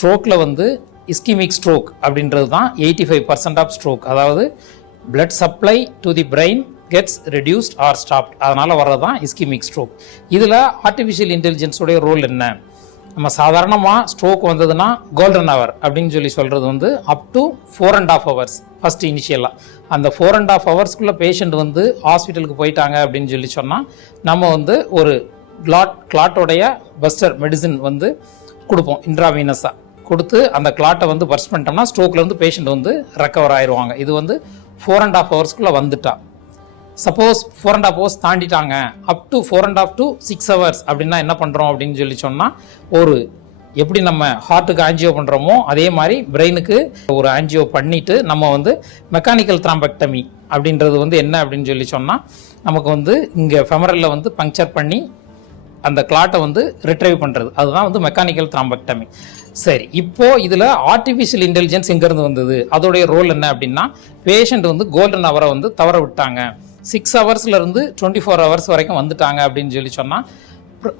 ஸ்ட்ரோக்கில் வந்து ischemic stroke அப்படின்றது தான் eighty five percent of stroke அதாவது blood supply to the brain gets reduced or stopped அதனால் வர்றது தான் இஸ்கிமிக் ஸ்ட்ரோக் இதில் ஆர்டிஃபிஷியல் இன்டெலிஜென்ஸோடைய ரோல் என்ன? நம்ம சாதாரணமாக ஸ்ட்ரோக் வந்ததுன்னா கோல்டன் ஹவர் அப்படின்னு சொல்லி சொல்கிறது வந்து up to four and half hours first இனிஷியலாக அந்த ஃபோர் அண்ட் ஆஃப் ஹவர்ஸ்க்குள்ளே பேஷண்ட் வந்து ஹாஸ்பிட்டலுக்கு போயிட்டாங்க அப்படின்னு சொல்லி சொன்னால் நம்ம வந்து ஒரு கிளாட் கிளாட்டோடைய பஸ்டர் மெடிசின் வந்து கொடுப்போம் இன்ட்ராவீனஸாக கொடுத்து அந்த கிளாட்டை வந்து பர்ஸ் பண்ணிட்டோம்னா ஸ்ட்ரோக்கில் பேஷண்ட் வந்து ரெக்கவர் ஆயிடுவாங்க இது வந்து ஃபோர் அண்ட் ஆஃப் ஹவர்ஸ்க்குள்ளே வந்துட்டா. Suppose four and half hours தாண்டிட்டாங்க. Up to four and half to six hours அப்படின்னா என்ன பண்ணுறோம் அப்படின்னு சொல்லி சொன்னால் ஒரு எப்படி நம்ம ஹார்ட்டுக்கு ஆன்ஜியோ பண்ணுறோமோ அதே மாதிரி பிரெயினுக்கு ஒரு ஆன்ஜியோ பண்ணிவிட்டு நம்ம வந்து மெக்கானிக்கல் த்ராம்பெக்டமி அப்படின்றது வந்து என்ன அப்படின்னு சொல்லி சொன்னால் நமக்கு வந்து இங்கே ஃபெமரலில் வந்து பங்க்சர் பண்ணி அந்த கிளாட்டை வந்து ரிட்ரைவ் பண்ணுறது அதுதான் வந்து மெக்கானிக்கல் த்ராம்பெக்டமி சரி இப்போ இதில் ஆர்டிஃபிஷியல் இன்டெலிஜென்ஸ் எங்கேருந்து வந்தது? அதோடைய ரோல் என்ன அப்படின்னா பேஷண்ட் வந்து கோல்டன் அவரை வந்து தவற விட்டாங்க. சிக்ஸ் ஹவர்ஸ்லேருந்து டுவெண்ட்டி ஃபோர் ஹவர்ஸ் வரைக்கும் வந்துட்டாங்க அப்படின்னு சொல்லி சொன்னால்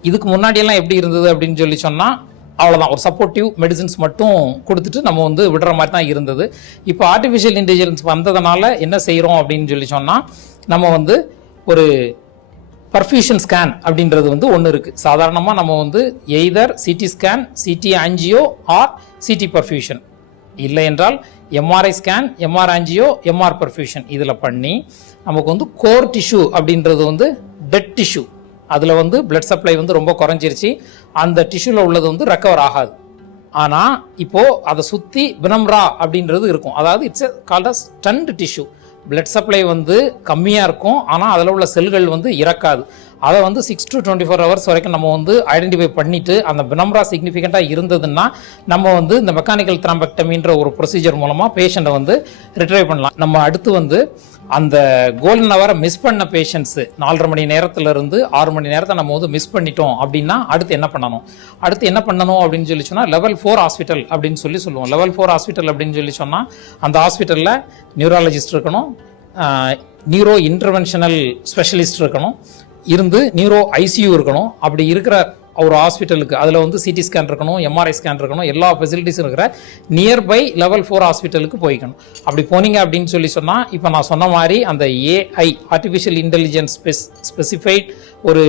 இதுக்கு முன்னாடியெல்லாம் எப்படி இருந்தது அப்படின்னு சொல்லி சொன்னால் அவ்வளோதான் ஒரு சப்போர்ட்டிவ் மெடிசின்ஸ் மட்டும் கொடுத்துட்டு நம்ம வந்து விடுற மாதிரி தான் இருந்தது. இப்போ ஆர்டிஃபிஷியல் இன்டெலிஜென்ஸ் வந்ததுனால என்ன செய்கிறோம் அப்படின்னு சொல்லி சொன்னால் நம்ம வந்து ஒரு பர்ஃபியூஷன் ஸ்கேன் அப்படின்றது வந்து ஒன்று இருக்குது சாதாரணமாக நம்ம வந்து either CT scan CT angio or CT perfusion இல்லை என்றால் MRI scan MR angio MR perfusion இதில் பண்ணி நமக்கு வந்து கோர் டிஷ்யூ அப்படின்றது வந்து டெட் டிஷ்யூ அதில் வந்து பிளட் சப்ளை வந்து ரொம்ப குறைஞ்சிருச்சு. அந்த டிஷ்யூவில் உள்ளது வந்து ரெக்கவர் ஆகாது. ஆனால் இப்போது அதை சுற்றி பினம்ரா அப்படின்றது இருக்கும். அதாவது it's called a stunned tissue blood supply வந்து கம்மியாக இருக்கும். ஆனால் அதில் உள்ள செல்கள் வந்து இறக்காது. அதை வந்து six to twenty four hours வரைக்கும் நம்ம வந்து ஐடென்டிஃபை பண்ணிவிட்டு அந்த பினம்ரா சிக்னிஃபிகண்ட்டாக இருந்ததுன்னா நம்ம வந்து இந்த மெக்கானிக்கல் த்ராம்பெக்டமின்ற ஒரு ப்ரொசீஜர் மூலமாக பேஷண்ட்டை வந்து ரிட்ரைவ் பண்ணலாம். நம்ம அடுத்து வந்து அந்த கோல்டன் அவரை மிஸ் பண்ண பேஷண்ட்ஸு நாலரை மணி நேரத்துல இருந்து ஆறு மணி நேரத்தை நம்ம வந்து மிஸ் பண்ணிட்டோம் அப்படின்னா அடுத்து என்ன பண்ணணும்? அடுத்து என்ன பண்ணணும் அப்படின்னு சொல்லி சொன்னால் லெவல் ஃபோர் ஹாஸ்பிட்டல் அப்படின்னு சொல்லி சொல்லுவோம். லெவல் ஃபோர் ஹாஸ்பிட்டல் அப்படின்னு சொல்லி சொன்னால் அந்த ஹாஸ்பிட்டலில் நியூராலஜிஸ்ட் இருக்கணும் நியூரோ இன்டர்வென்ஷனல் ஸ்பெஷலிஸ்ட் இருக்கணும். இருந்து நியூரோ ஐசியூ இருக்கணும். அப்படி இருக்கிற ஒரு ஹாஸ்பிட்டலுக்கு அதில் வந்து சிடி ஸ்கேன் இருக்கணும் எம்ஆர்ஐ ஸ்கேன் இருக்கணும் எல்லா ஃபெசிலிட்டிஸும் இருக்கிற நியர்பை லெவல் ஃபோர் ஹாஸ்பிட்டலுக்கு போய்க்கணும். அப்படி போனீங்க அப்படின்னு சொல்லி சொன்னால் இப்போ நான் சொன்ன மாதிரி அந்த AI artificial intelligence spec specified ஒரு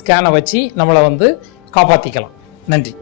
ஸ்கேனை வச்சு நம்மளை வந்து காப்பாற்றிக்கலாம் நன்றி.